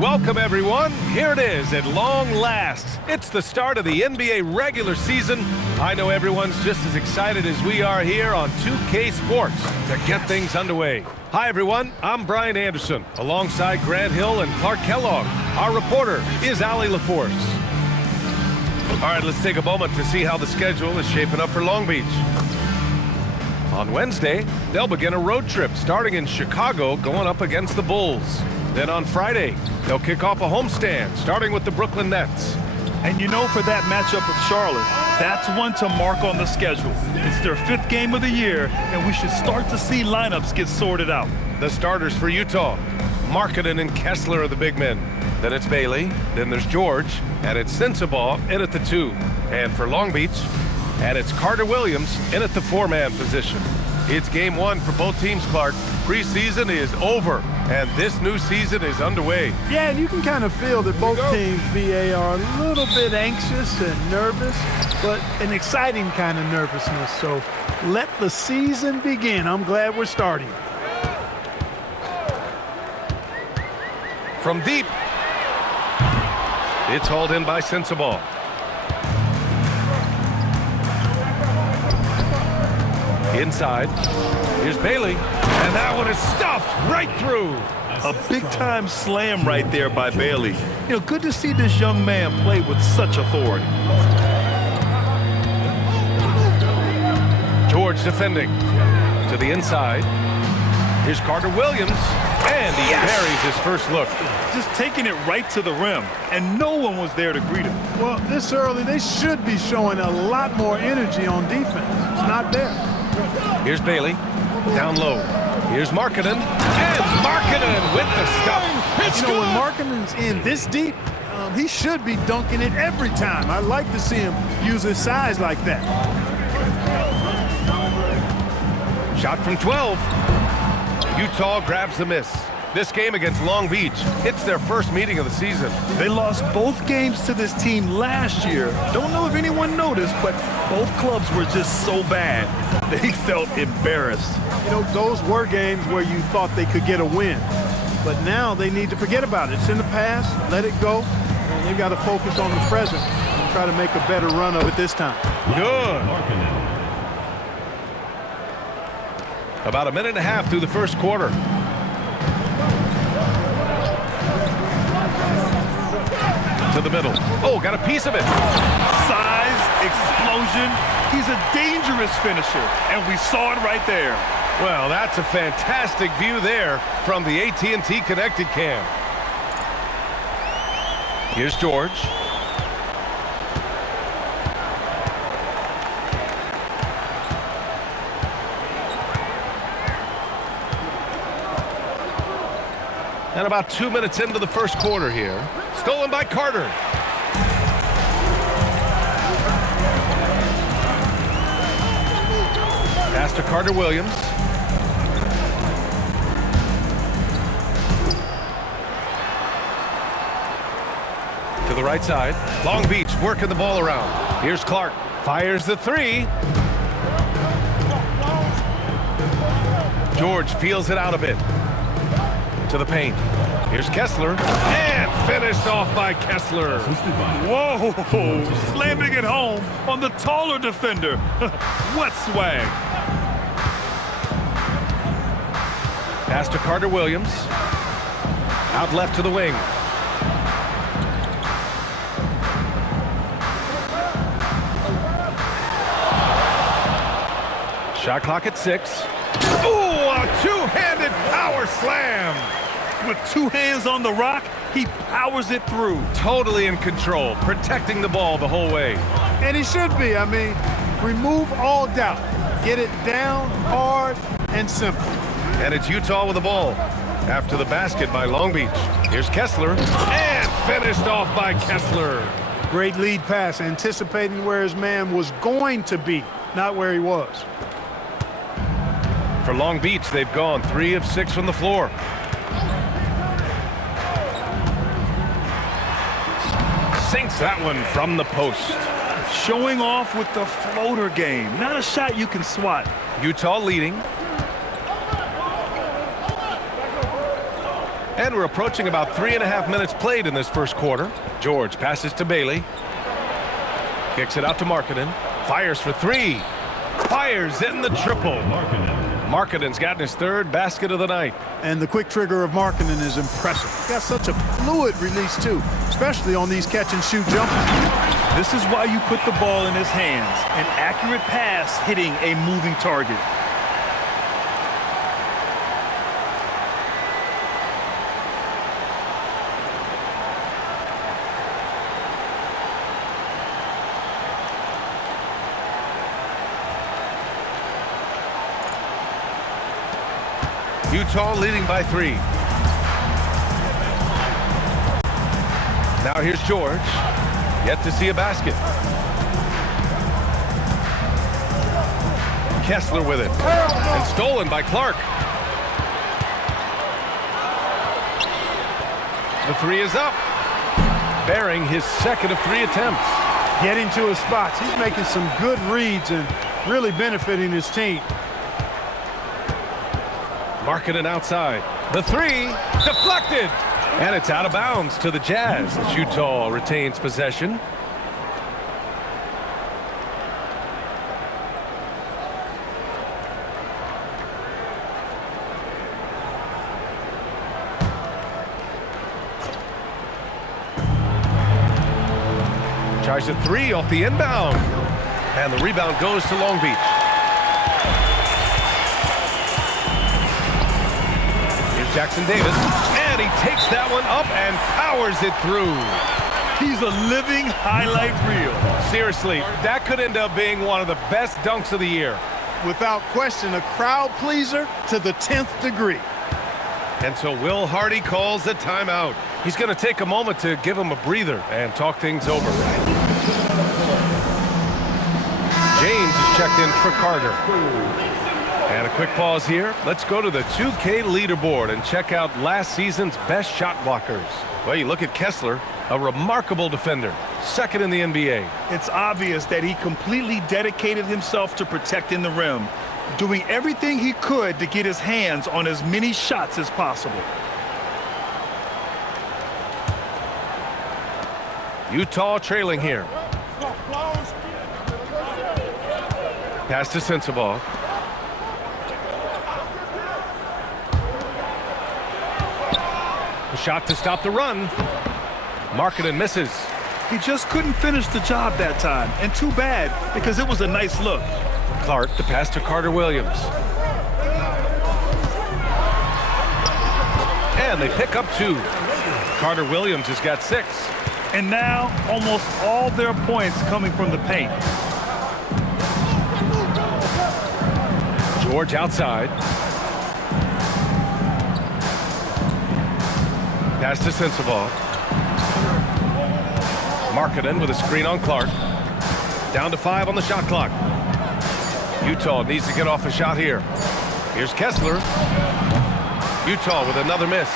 Welcome, everyone. Here it is at long last. It's the start of the NBA regular season. I know everyone's just as excited as we are here on 2K Sports to get things underway. Hi, everyone. I'm Brian Anderson, alongside Grant Hill and Clark Kellogg. Our reporter is Allie LaForce. All right, let's take a moment to see how the schedule is shaping up for Long Beach. On Wednesday, they'll begin a road trip starting in Chicago, going up against the Bulls. Then on Friday, they'll kick off a homestand, starting with the Brooklyn Nets. And you know, for that matchup with Charlotte, that's one to mark on the schedule. It's their 5th game of the year, and we should start to see lineups get sorted out. The starters for Utah, Markkanen and Kessler are the big men. Then it's Bailey, then there's George, and it's Sensabaugh in at the 2. And for Long Beach, and it's Carter-Williams in at the 4-man position. It's game 1 for both teams, Clark. Preseason is over, and this new season is underway. Yeah, and you can kind of feel that both teams, BA, are a little bit anxious and nervous, but an exciting kind of nervousness. So let the season begin. I'm glad we're starting. From deep, it's hauled in by Sensabaugh. Inside, here's Bailey, and that one is stuffed right through. A big-time slam right there by Bailey. You know, good to see this young man play with such authority. George defending to the inside. Here's Carter-Williams, and he buries his first look. Just taking it right to the rim, and no one was there to greet him. Well, this early, they should be showing a lot more energy on defense. It's not there. Here's Bailey, down low. Here's Markkanen, and Markkanen with the stuff. You know, when Markkanen's in this deep, he should be dunking it every time. I like to see him use his size like that. Shot from 12. Utah grabs the miss. This game against Long Beach, it's their first meeting of the season. They lost both games to this team last year. Don't know if anyone noticed, but both clubs were just so bad. They felt embarrassed. You know, those were games where you thought they could get a win. But now they need to forget about it. It's in the past, let it go, and they've got to focus on the present and try to make a better run of it this time. Good. About a minute and a half through the first quarter. To the middle. Oh, got a piece of it. Size, explosion. He's a dangerous finisher, and we saw it right there. Well, that's a fantastic view there from the AT&T Connected Cam. Here's George. And about 2 minutes into the first quarter here. Stolen by Carter. Pass to Carter-Williams. To the right side. Long Beach working the ball around. Here's Clark. Fires the 3. George feels it out a bit. To the paint. Here's Kessler, and finished off by Kessler. Whoa, slamming it home on the taller defender. What swag. Pass to Carter-Williams. Out left to the wing. Shot clock at 6. Ooh, a two-handed power slam. With 2 hands on the rock, he powers it through. Totally in control, protecting the ball the whole way. And he should be. I mean, remove all doubt. Get it down, hard, and simple. And it's Utah with the ball. After the basket by Long Beach. Here's Kessler, and finished off by Kessler. Great lead pass, anticipating where his man was going to be, not where he was. For Long Beach, they've gone 3 of 6 from the floor. Sinks that one from the post. Showing off with the floater game. Not a shot you can swat. Utah leading. And we're approaching about 3.5 minutes played in this first quarter. George passes to Bailey. Kicks it out to Markkanen. Fires for three. Fires in the triple. Markkanen's gotten his third basket of the night. And the quick trigger of Markkanen is impressive. He's got such a fluid release, too, especially on these catch-and-shoot jumpers. This is why you put the ball in his hands. An accurate pass hitting a moving target. Utah leading by 3. Now here's George. Yet to see a basket. Kessler with it. And stolen by Clark. The three is up. Bearing his second of 3 attempts. Getting to his spots. He's making some good reads and really benefiting his team. Markkanen outside. The three, deflected. And it's out of bounds to the Jazz as Utah retains possession. Tries a three off the inbound. And the rebound goes to Long Beach. Jackson Davis, and he takes that one up and powers it through. He's a living highlight reel. Seriously, that could end up being one of the best dunks of the year. Without question, a crowd pleaser to the 10th degree. And so Will Hardy calls the timeout. He's going to take a moment to give him a breather and talk things over. James is checked in for Carter. And a quick pause here. Let's go to the 2K leaderboard and check out last season's best shot blockers. Well, you look at Kessler, a remarkable defender, second in the NBA. It's obvious that he completely dedicated himself to protecting the rim, doing everything he could to get his hands on as many shots as possible. Utah trailing here. Pass to Sensabaugh. A shot to stop the run. Markkanen misses. He just couldn't finish the job that time, and too bad because it was a nice look. Clark, the pass to Carter-Williams. And they pick up 2. Carter-Williams has got 6. And now almost all their points coming from the paint. George outside. Pass to Sensabaugh. Markkanen with a screen on Clark. Down to 5 on the shot clock. Utah needs to get off a shot here. Here's Kessler. Utah with another miss.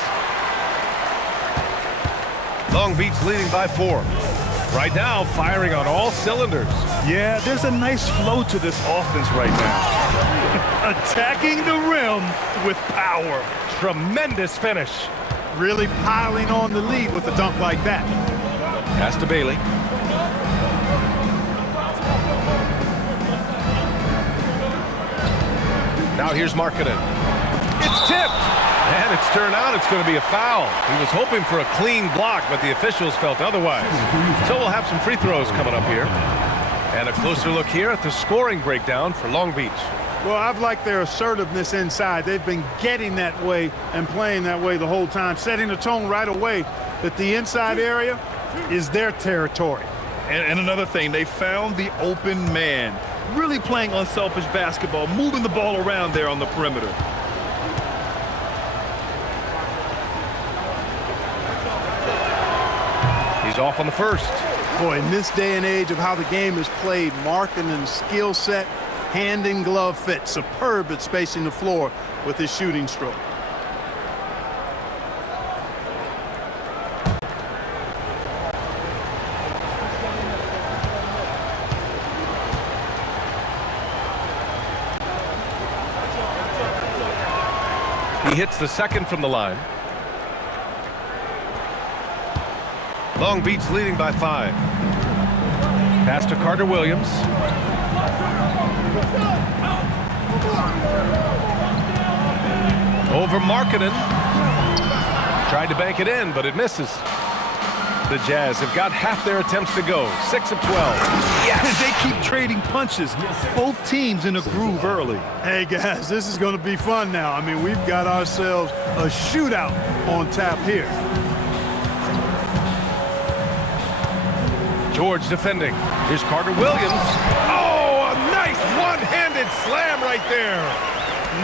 Long Beach leading by 4. Right now, firing on all cylinders. Yeah, there's a nice flow to this offense right now. Attacking the rim with power. Tremendous finish. Really piling on the lead with a dunk like that. Pass to Bailey. Now here's Markkanen. It's tipped. And it's turned out it's going to be a foul. He was hoping for a clean block, but the officials felt otherwise. So we'll have some free throws coming up here. And a closer look here at the scoring breakdown for Long Beach. Well, I've liked their assertiveness inside. They've been getting that way and playing that way the whole time, setting the tone right away that the inside area is their territory. And another thing, they found the open man, really playing unselfish basketball, moving the ball around there on the perimeter. He's off on the first. Boy, in this day and age of how the game is played, Markkanen's skill set, hand and glove fit, superb at spacing the floor with his shooting stroke. He hits the second from the line. Long Beach leading by 5. Pass to Carter-Williams. Over Markkanen. Tried to bank it in, but it misses. The Jazz have got half their attempts to go. 6 of 12. Yes! They keep trading punches. Both teams in a groove early. Hey, guys, this is going to be fun now. I mean, we've got ourselves a shootout on tap here. George defending. Here's Carter-Williams. Oh, a nice one-handed slam right there.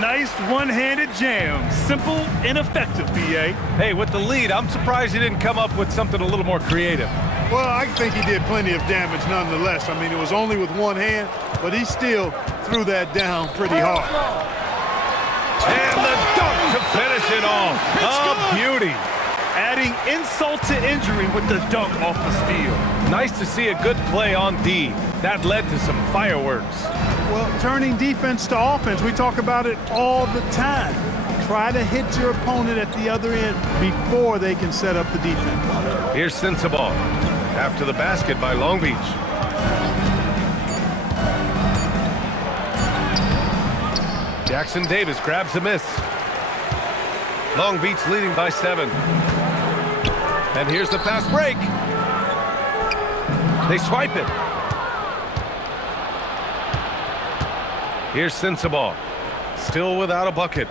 Nice one-handed jam. Simple and effective, B.A. Hey, with the lead, I'm surprised he didn't come up with something a little more creative. Well, I think he did plenty of damage nonetheless. I mean, it was only with one hand, but he still threw that down pretty hard. And the dunk to finish it off. A beauty. Adding insult to injury with the dunk off the steal. Nice to see a good play on D. That led to some fireworks. Well, turning defense to offense, we talk about it all the time. Try to hit your opponent at the other end before they can set up the defense. Here's Sensabaugh after the basket by Long Beach. Jackson Davis grabs the miss. Long Beach leading by 7. And here's the fast break. They swipe it. Here's Sensabaugh, still without a bucket.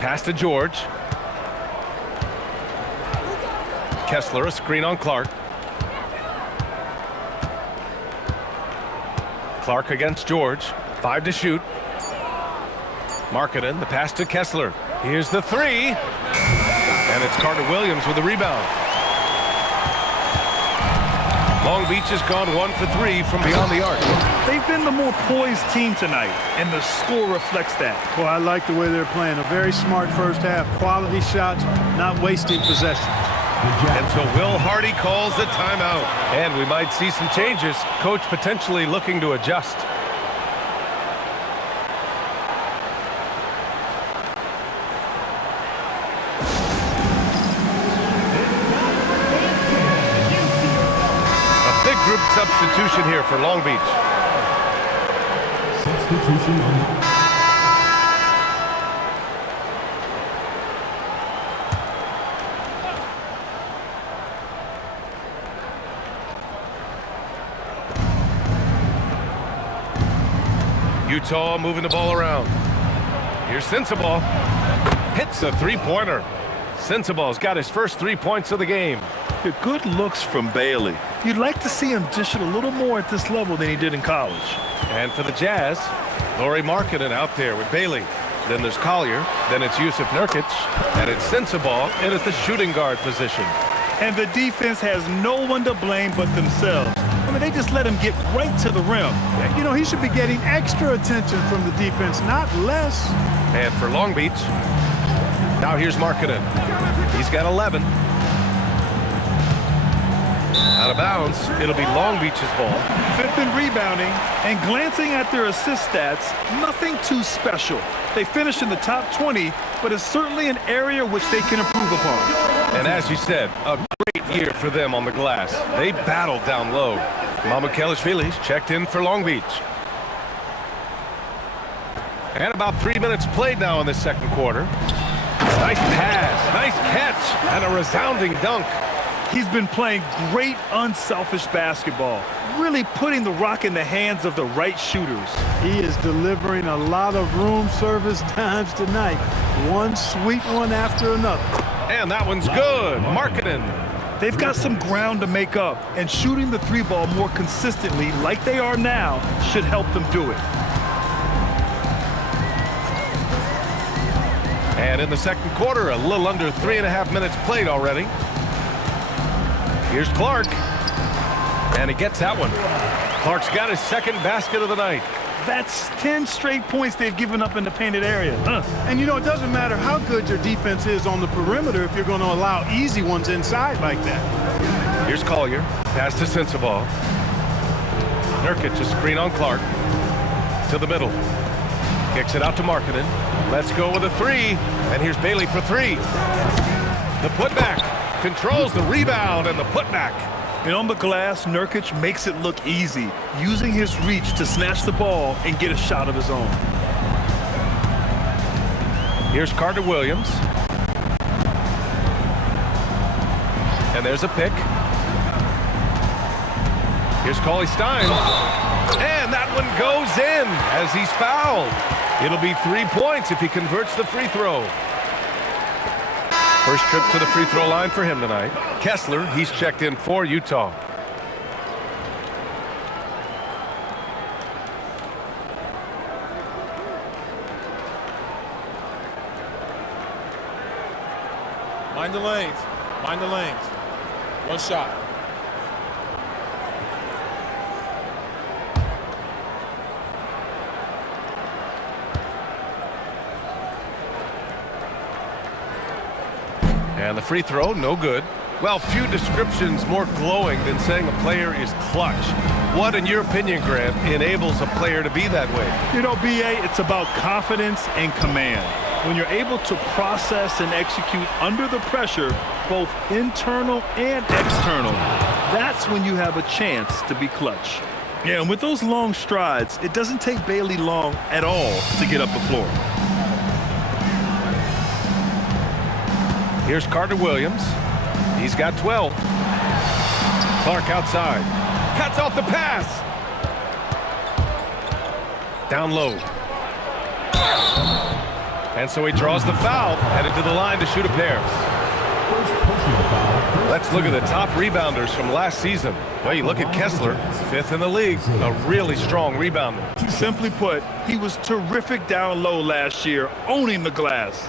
Pass to George. Kessler, a screen on Clark. Clark against George. 5 to shoot. Markkanen, the pass to Kessler. Here's the 3. And it's Carter-Williams with the rebound. Long Beach has gone 1 for 3 from beyond the arc. They've been the more poised team tonight, and the score reflects that. Well, I like the way they're playing. A very smart first half. Quality shots, not wasting possessions. Until Will Hardy calls the timeout. And we might see some changes. Coach potentially looking to adjust. A big group substitution here for Long Beach. Substitution. Utah moving the ball around. Here's Sensabaugh. Hits a three-pointer. Sensabaugh's got his first 3 points of the game. Good looks from Bailey. You'd like to see him dish it a little more at this level than he did in college. And for the Jazz, Lauri Markkanen out there with Bailey. Then there's Collier. Then it's Jusuf Nurkic. And it's Sensabaugh in at the shooting guard position. And the defense has no one to blame but themselves. I mean, they just let him get right to the rim. You know, he should be getting extra attention from the defense, not less. And for Long Beach, now here's Markkanen. He's got 11. Out of bounds. It'll be Long Beach's ball. 5th in rebounding, and glancing at their assist stats, nothing too special. They finished in the top 20, but it's certainly an area which they can improve upon. And as you said, a great year for them on the glass. They battled down low. Mamukelashvili's checked in for Long Beach. And about 3 minutes played now in the second quarter. Nice pass, nice catch, and a resounding dunk. He's been playing great unselfish basketball, really putting the rock in the hands of the right shooters. He is delivering a lot of room service times tonight. One sweet one after another. And that one's good. Markkanen. They've got some ground to make up, and shooting the 3-ball more consistently like they are now should help them do it. And in the second quarter, a little under 3.5 minutes played already. Here's Clark. And he gets that one. Clark's got his second basket of the night. That's 10 straight points they've given up in the painted area. And you know, it doesn't matter how good your defense is on the perimeter if you're going to allow easy ones inside like that. Here's Collier. Pass to Sensabaugh. Nurkic, a screen on Clark. To the middle. Kicks it out to Markkanen. Let's go with a 3. And here's Bailey for 3. The putback. controls the rebound and the putback. And on the glass, Nurkic makes it look easy, using his reach to snatch the ball and get a shot of his own. Here's Carter-Williams. And there's a pick. Here's Cauley Stein. And that one goes in as he's fouled. It'll be 3 points if he converts the free throw. First trip to the free throw line for him tonight. Kessler, he's checked in for Utah. Mind the lanes. Mind the lanes. One shot. And the free throw, no good. Well, few descriptions more glowing than saying a player is clutch. What, in your opinion, Grant, enables a player to be that way? You know, BA, it's about confidence and command. When you're able to process and execute under the pressure, both internal and external, that's when you have a chance to be clutch. Yeah, and with those long strides, it doesn't take Bailey long at all to get up the floor. Here's Carter-Williams. He's got 12. Clark outside. Cuts off the pass. Down low. And so he draws the foul, headed to the line to shoot a pair. Let's look at the top rebounders from last season. Well, you look at Kessler, 5th in the league, a really strong rebounder. Simply put, he was terrific down low last year, owning the glass.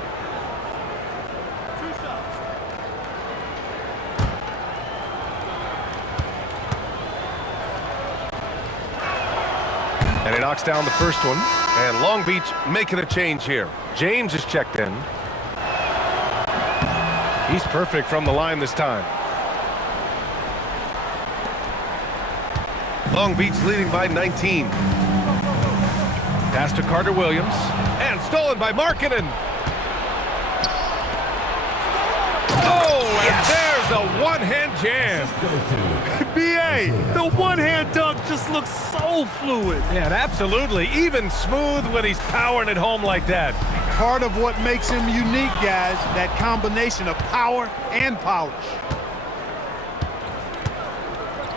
And he knocks down the first one. And Long Beach making a change here. James is checked in. He's perfect from the line this time. Long Beach leading by 19. Pass to Carter-Williams. And stolen by Markkanen. Oh, and there's a one-hand jam. BA, the one-hand dunk just looks so fluid. Yeah, absolutely. Even smooth when he's powering it home like that. Part of what makes him unique, guys, that combination of power and polish.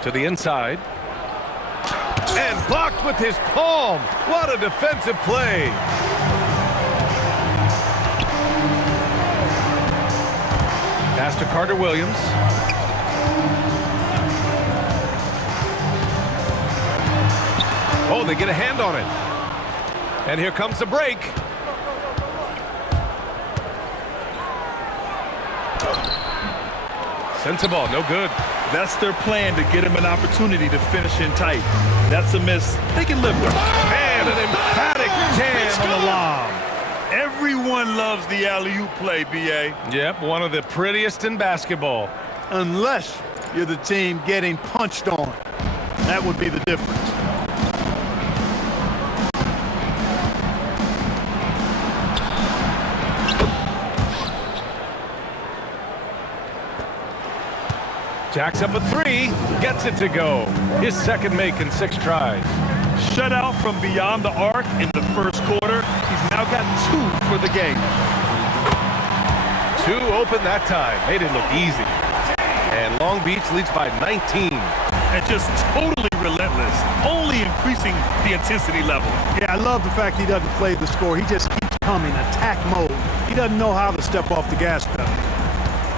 To the inside. And blocked with his palm. What a defensive play. Pass to Carter-Williams. Oh, they get a hand on it. And here comes the break. Sensible, no good. That's their plan, to get him an opportunity to finish in tight. That's a miss they can live with. And an emphatic jam on the lob. Everyone loves the alley-oop play, BA. Yep, one of the prettiest in basketball. Unless you're the team getting punched on. That would be the difference. Jacks up a three, gets it to go. His second make in 6 tries. Shut out from beyond the arc in the first quarter. He's now got 2 for the game. 2 open that time. Made it look easy. And Long Beach leads by 19. And just totally relentless, only increasing the intensity level. Yeah, I love the fact he doesn't play the score. He just keeps coming, attack mode. He doesn't know how to step off the gas pedal.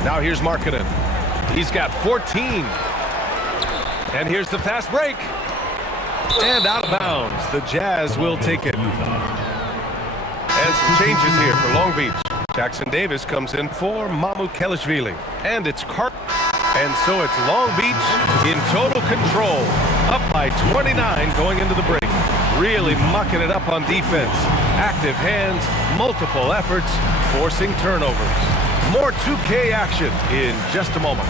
Now here's Markkanen. He's got 14. And here's the fast break. And out of bounds. The Jazz will take it. And some changes here for Long Beach. Jackson Davis comes in for Mamukelashvili. And it's Carter. And so it's Long Beach in total control. Up by 29 going into the break. Really mucking it up on defense. Active hands, multiple efforts, forcing turnovers. More 2K action in just a moment.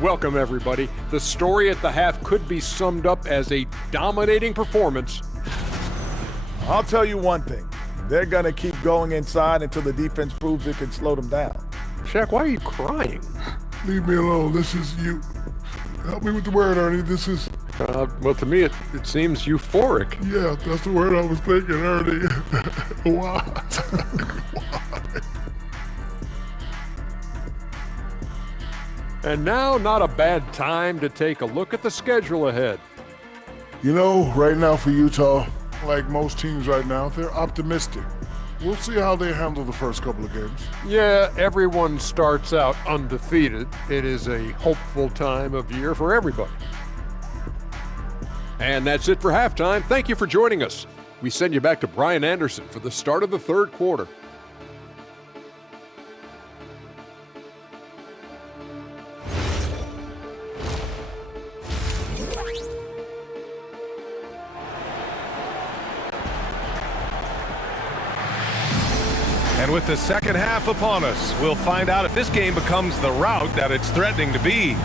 Welcome, everybody. The story at the half could be summed up as a dominating performance. I'll tell you one thing. They're going to keep going inside until the defense proves it can slow them down. Shaq, why are you crying? Leave me alone. This is you. Help me with the word, Ernie. This is... Well, to me, it seems euphoric. Yeah, that's the word I was thinking, Ernie. Why? And now, not a bad time to take a look at the schedule ahead. You know, right now for Utah, like most teams right now, they're optimistic. We'll see how they handle the first couple of games. Yeah, everyone starts out undefeated. It is a hopeful time of year for everybody. And that's it for halftime. Thank you for joining us. We send you back to Brian Anderson for the start of the third quarter. And with the second half upon us, we'll find out if this game becomes the rout that it's threatening to be.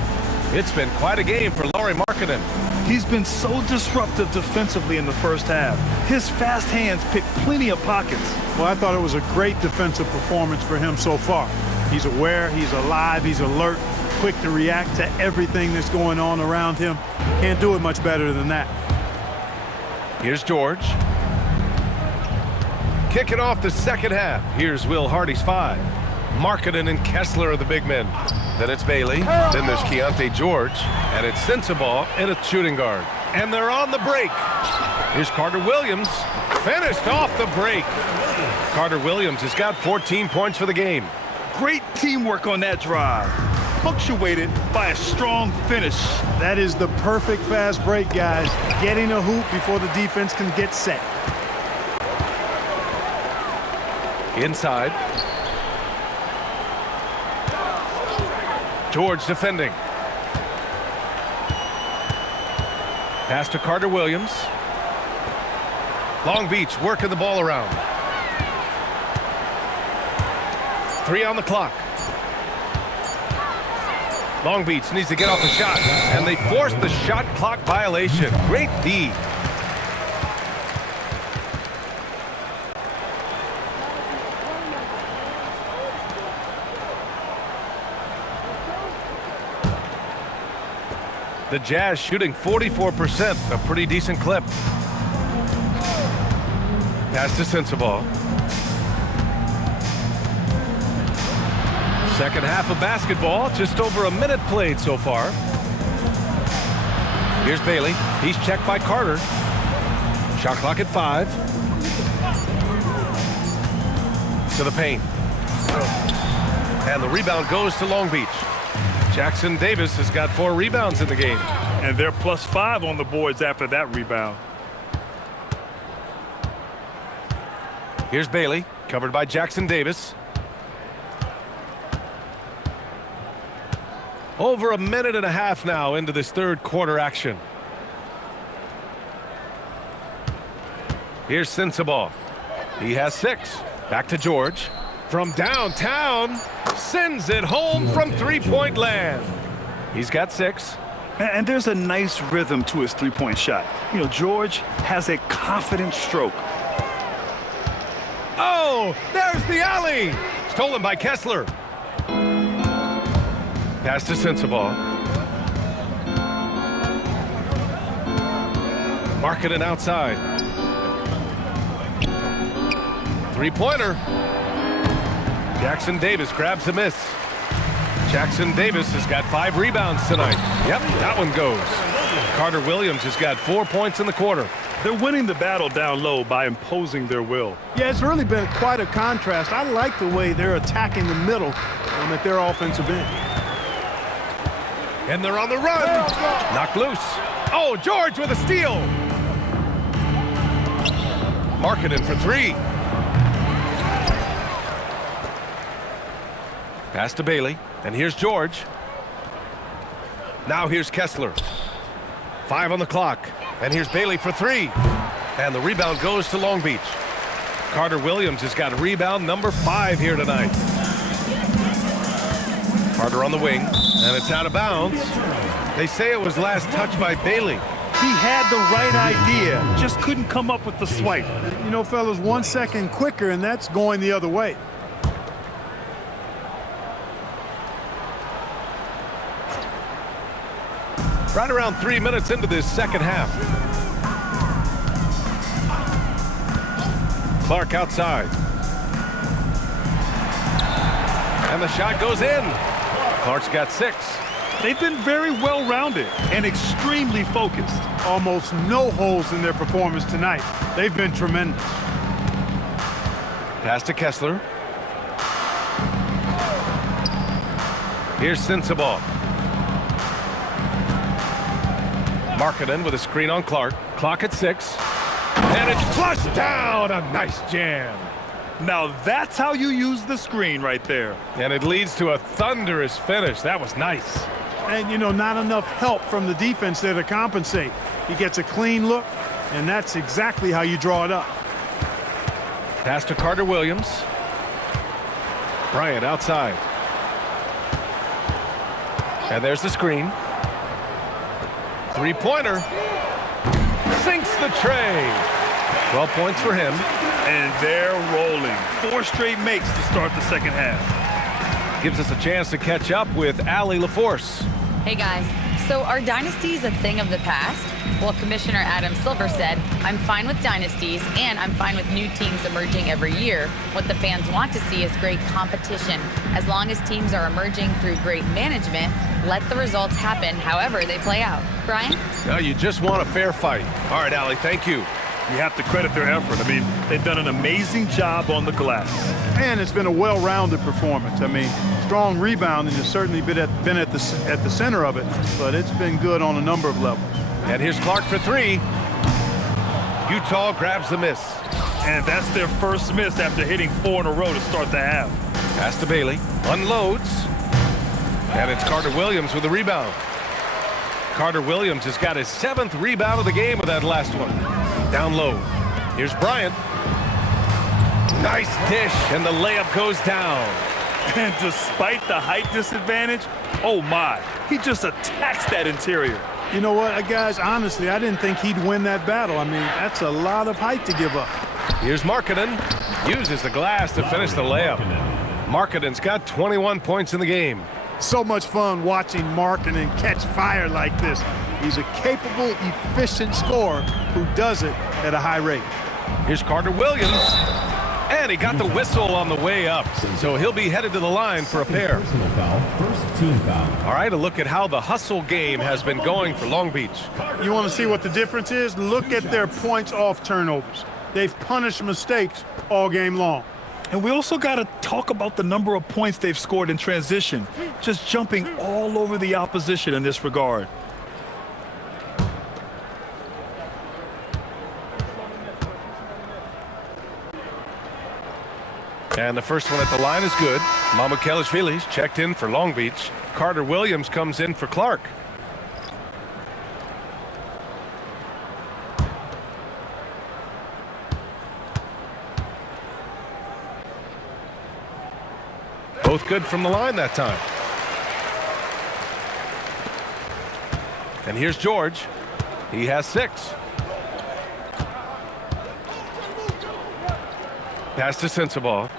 It's been quite a game for Lauri Markkanen. He's been so disruptive defensively in the first half. His fast hands pick plenty of pockets. Well, I thought it was a great defensive performance for him so far. He's aware, he's alive, he's alert, quick to react to everything that's going on around him. Can't do it much better than that. Here's George. Kicking off the second half. Here's Will Hardy's 5. Markkanen and Kessler are the big men. Then it's Bailey. Then there's Keontae George. And it's Sensabaugh in a shooting guard. And they're on the break. Here's Carter-Williams. Finished off the break. Carter-Williams has got 14 points for the game. Great teamwork on that drive, punctuated by a strong finish. That is the perfect fast break, guys. Getting a hoop before the defense can get set. Inside. George defending. Pass to Carter-Williams. Long Beach working the ball around. 3 on the clock. Long Beach needs to get off the shot, and they force the shot clock violation. Great D. The Jazz shooting 44%, a pretty decent clip. Pass to Sensabaugh. Second half of basketball, just over a minute played so far. Here's Bailey. He's checked by Carter. Shot clock at 5. To the paint. And the rebound goes to Long Beach. Jackson Davis has got 4 rebounds in the game. And they're +5 on the boards after that rebound. Here's Bailey, covered by Jackson Davis. Over a minute and a half now into this third quarter action. Here's Sensabaugh. He has 6. Back to George. From downtown, sends it home from three-point land. He's got 6. And there's a nice rhythm to his three-point shot. You know, George has a confident stroke. Oh, there's the alley. Stolen by Kessler. Pass to Sensabaugh. Markkanen outside. Three-pointer. Jackson Davis grabs the miss. Jackson Davis has got 5 rebounds tonight. Yep, that one goes. Carter-Williams has got 4 points in the quarter. They're winning the battle down low by imposing their will. Yeah, it's really been quite a contrast. I like the way they're attacking the middle at their offensive end. And they're on the run. Knocked loose. Oh, George with a steal. Markkanen for 3. Pass to Bailey, and here's George. Now here's Kessler. 5 on the clock, and here's Bailey for 3. And the rebound goes to Long Beach. Carter-Williams has got rebound number 5 here tonight. Carter on the wing, and it's out of bounds. They say it was last touched by Bailey. He had the right idea, just couldn't come up with the swipe. You know, fellas, 1 second quicker, and that's going the other way. Right around 3 minutes into this second half. Clark outside. And the shot goes in. Clark's got 6. They've been very well-rounded and extremely focused. Almost no holes in their performance tonight. They've been tremendous. Pass to Kessler. Here's Sensabaugh. Markkanen with a screen on Clark. Clock at 6. And it's flushed down. A nice jam. Now that's how you use the screen right there. And it leads to a thunderous finish. That was nice. And, you know, not enough help from the defense there to compensate. He gets a clean look, and that's exactly how you draw it up. Pass to Carter-Williams. Bryant outside. And there's the screen. Three-pointer. Sinks the tray. 12 points for him. And they're rolling. 4 straight makes to start the second half. Gives us a chance to catch up with Allie LaForce. Hey guys, so are dynasties a thing of the past? Well, Commissioner Adam Silver said, I'm fine with dynasties and I'm fine with new teams emerging every year. What the fans want to see is great competition. As long as teams are emerging through great management, let the results happen however they play out. Brian? No, you just want a fair fight. All right, Allie, thank you. You have to credit their effort. I mean, they've done an amazing job on the glass. And it's been a well-rounded performance. I mean, strong rebounding has certainly been at the center of it, but it's been good on a number of levels. And here's Clark for 3. Utah grabs the miss. And that's their first miss after hitting 4 in a row to start the half. Pass to Bailey. Unloads. And it's Carter-Williams with the rebound. Carter-Williams has got his 7th rebound of the game with that last one. Down low. Here's Bryant. Nice dish, and the layup goes down. And despite the height disadvantage, oh my, he just attacks that interior. You know what, guys, honestly, I didn't think he'd win that battle. I mean, that's a lot of height to give up. Here's Markkanen. Uses the glass to finish the layup. Markkanen's got 21 points in the game. So much fun watching Markkanen catch fire like this. He's a capable, efficient scorer who does it at a high rate. Here's Carter-Williams. And he got the whistle on the way up. So he'll be headed to the line for a pair. First team foul. All right, a look at how the hustle game has been going for Long Beach. You want to see what the difference is? Look at their points off turnovers. They've punished mistakes all game long. And we also got to talk about the number of points they've scored in transition, just jumping all over the opposition in this regard. And the first one at the line is good. Mamukelashvili's checked in for Long Beach. Carter-Williams comes in for Clark. Both good from the line that time. And here's George. He has 6. Pass to Sensabaugh.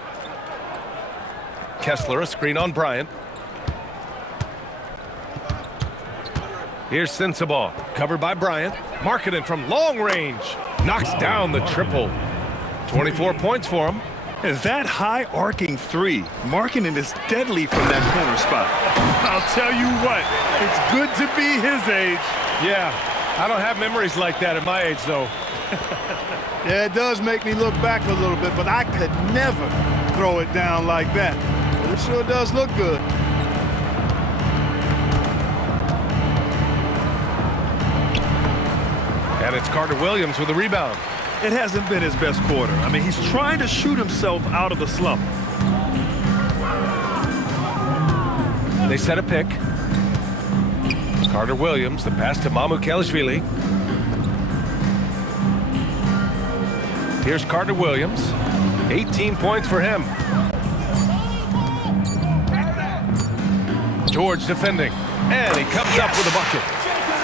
Kessler, a screen on Bryant. Here's Sensabaugh, covered by Bryant. Markkanen from long range. Knocks down the triple. 24 points for him. And that high arcing 3, Markkanen is deadly from that corner spot. I'll tell you what, it's good to be his age. Yeah, I don't have memories like that at my age, though. Yeah, it does make me look back a little bit, but I could never throw it down like that. But it sure does look good. And it's Carter-Williams with the rebound. It hasn't been his best quarter. I mean, he's trying to shoot himself out of the slump. They set a pick. Carter-Williams, the pass to Mamukelashvili. Here's Carter-Williams. 18 points for him. George defending, and he comes up with a bucket.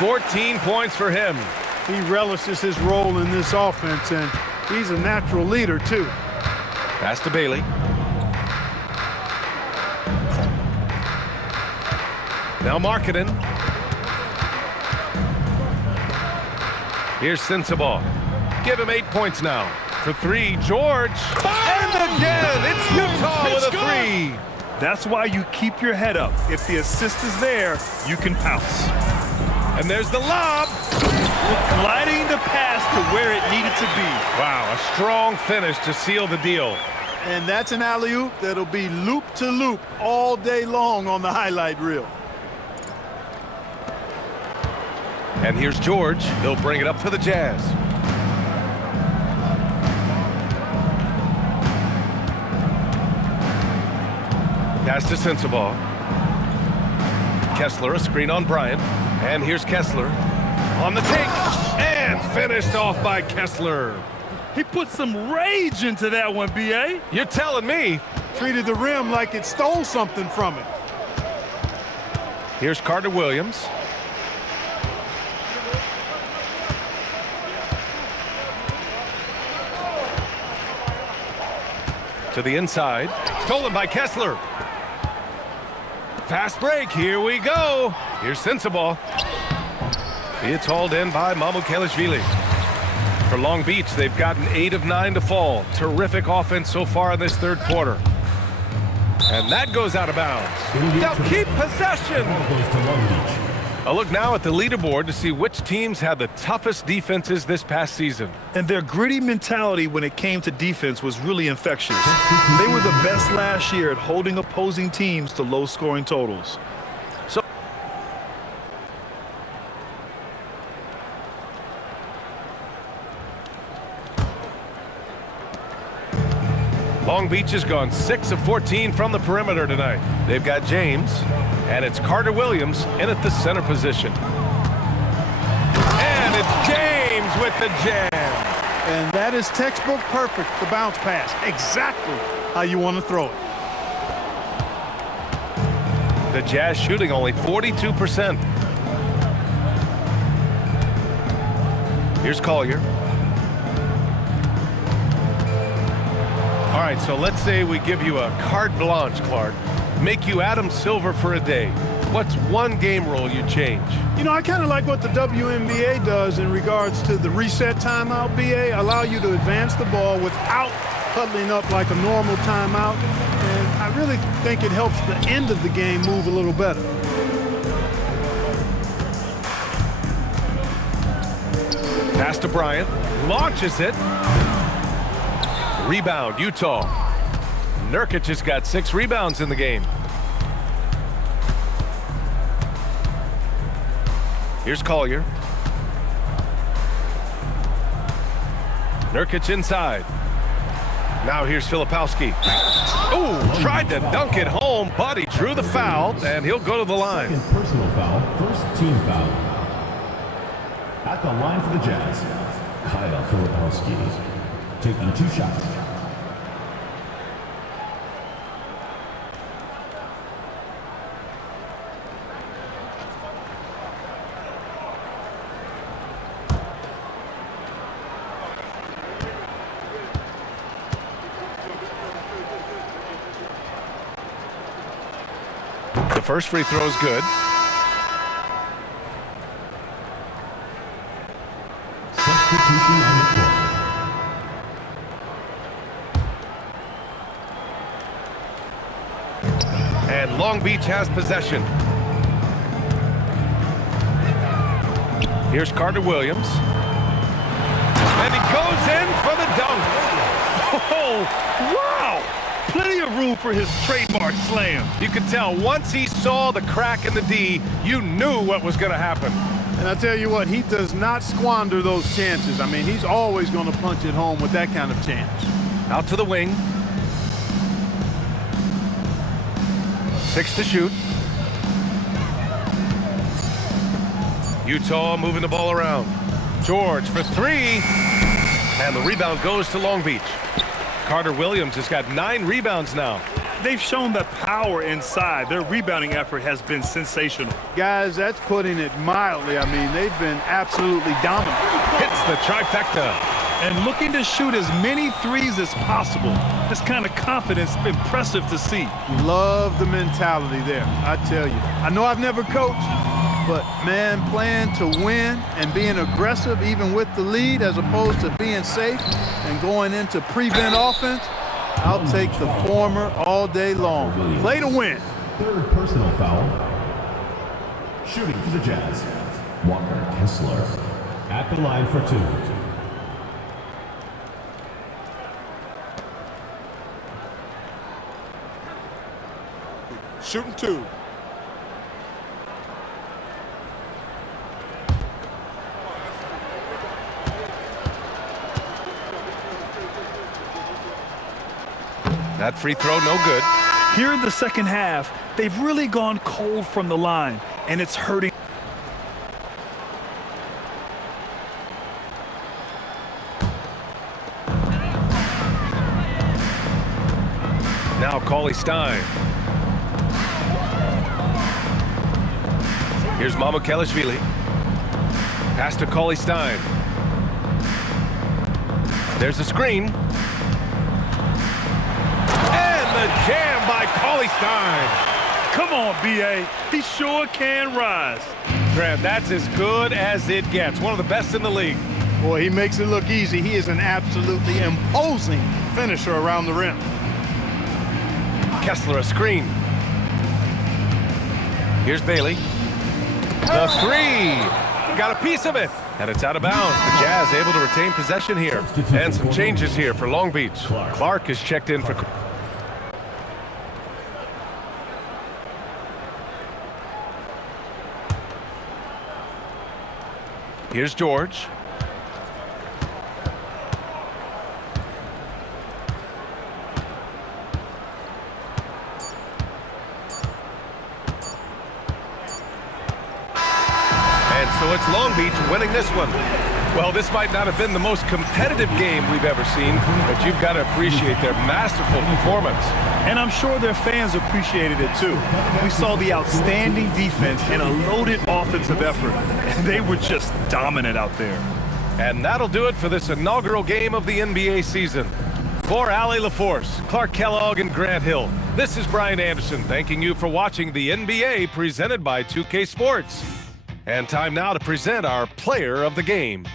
14 points for him. He relishes his role in this offense, and he's a natural leader, too. Pass to Bailey. Now Markkanen. Here's Sensabaugh. Give him 8 points now. For three, George. And again, it's Utah with a three. That's why you keep your head up. If the assist is there, you can pounce. And there's the lob. Gliding the pass to where it needed to be. Wow, a strong finish to seal the deal. And that's an alley-oop that'll be loop-to-loop all day long on the highlight reel. And here's George. He'll bring it up for the Jazz. Pass to Sensabaugh. Kessler, a screen on Bryant. And here's Kessler on the take. And finished off by Kessler. He put some rage into that one, B.A. You're telling me. Treated the rim like it stole something from it. Here's Carter-Williams. To the inside. Stolen by Kessler. Fast break. Here we go. Here's Sensabaugh. It's hauled in by Mamukelashvili. For Long Beach, they've gotten 8 of 9 to fall. Terrific offense so far in this third quarter. And that goes out of bounds. They'll keep possession. A look now at the leaderboard to see which teams had the toughest defenses this past season. And their gritty mentality when it came to defense was really infectious. They were the best last year at holding opposing teams to low-scoring totals. Long Beach has gone 6 of 14 from the perimeter tonight. They've got James, and it's Carter-Williams in at the center position. And it's James with the jam. And that is textbook perfect, the bounce pass. Exactly how you want to throw it. The Jazz shooting only 42%. Here's Collier. All right, so let's say we give you a carte blanche, Clark. Make you Adam Silver for a day. What's one game rule you change? You know, I kind of like what the WNBA does in regards to the reset timeout, BA. Allow you to advance the ball without huddling up like a normal timeout. And I really think it helps the end of the game move a little better. Pass to Bryant. Launches it. Rebound, Utah. Nurkic has got 6 rebounds in the game. Here's Collier. Nurkic inside. Now here's Filipowski. Oh, tried to dunk it home, but he drew the foul, and he'll go to the line. Second personal foul, first team foul. At the line for the Jazz, Kyle Filipowski, taking 2 shots. The first free throw is good. Substitution on the court. And Long Beach has possession. Here's Carter-Williams. And he goes in for the dunk. Oh, wow! Plenty of room for his trademark slam. You could tell once he saw the crack in the D, you knew what was going to happen. And I tell you what, he does not squander those chances. I mean, he's always going to punch it home with that kind of chance. Out to the wing. 6 to shoot. Utah moving the ball around. George for 3. And the rebound goes to Long Beach. Carter-Williams has got 9 rebounds now. They've shown the power inside. Their rebounding effort has been sensational. Guys, that's putting it mildly. I mean, they've been absolutely dominant. Hits the trifecta. And looking to shoot as many threes as possible. This kind of confidence, impressive to see. Love the mentality there, I tell you. I know I've never coached, but, man, playing to win and being aggressive even with the lead as opposed to being safe and going into prevent offense, I'll take the former all day long. Play to win. Third personal foul. Shooting for the Jazz, Walker Kessler at the line for 2. Shooting 2. That free throw, no good. Here in the second half, they've really gone cold from the line, and it's hurting. Now Cauley Stein. Here's Mamukelashvili. Pass to Cauley Stein. There's a screen. And the jam by Cauley Stein. Come on, B.A. He sure can rise. Grant, that's as good as it gets. One of the best in the league. Boy, he makes it look easy. He is an absolutely imposing finisher around the rim. Kessler a screen. Here's Bailey. The three. Got a piece of it. And it's out of bounds. The Jazz able to retain possession here. And some changes here for Long Beach. Clark is checked in for... Here's George. So it's Long Beach winning this one. Well, this might not have been the most competitive game we've ever seen, but you've got to appreciate their masterful performance. And I'm sure their fans appreciated it too. We saw the outstanding defense and a loaded offensive effort. And they were just dominant out there. And that'll do it for this inaugural game of the NBA season. For Allie LaForce, Clark Kellogg, and Grant Hill, this is Brian Anderson thanking you for watching the NBA presented by 2K Sports. And time now to present our player of the game.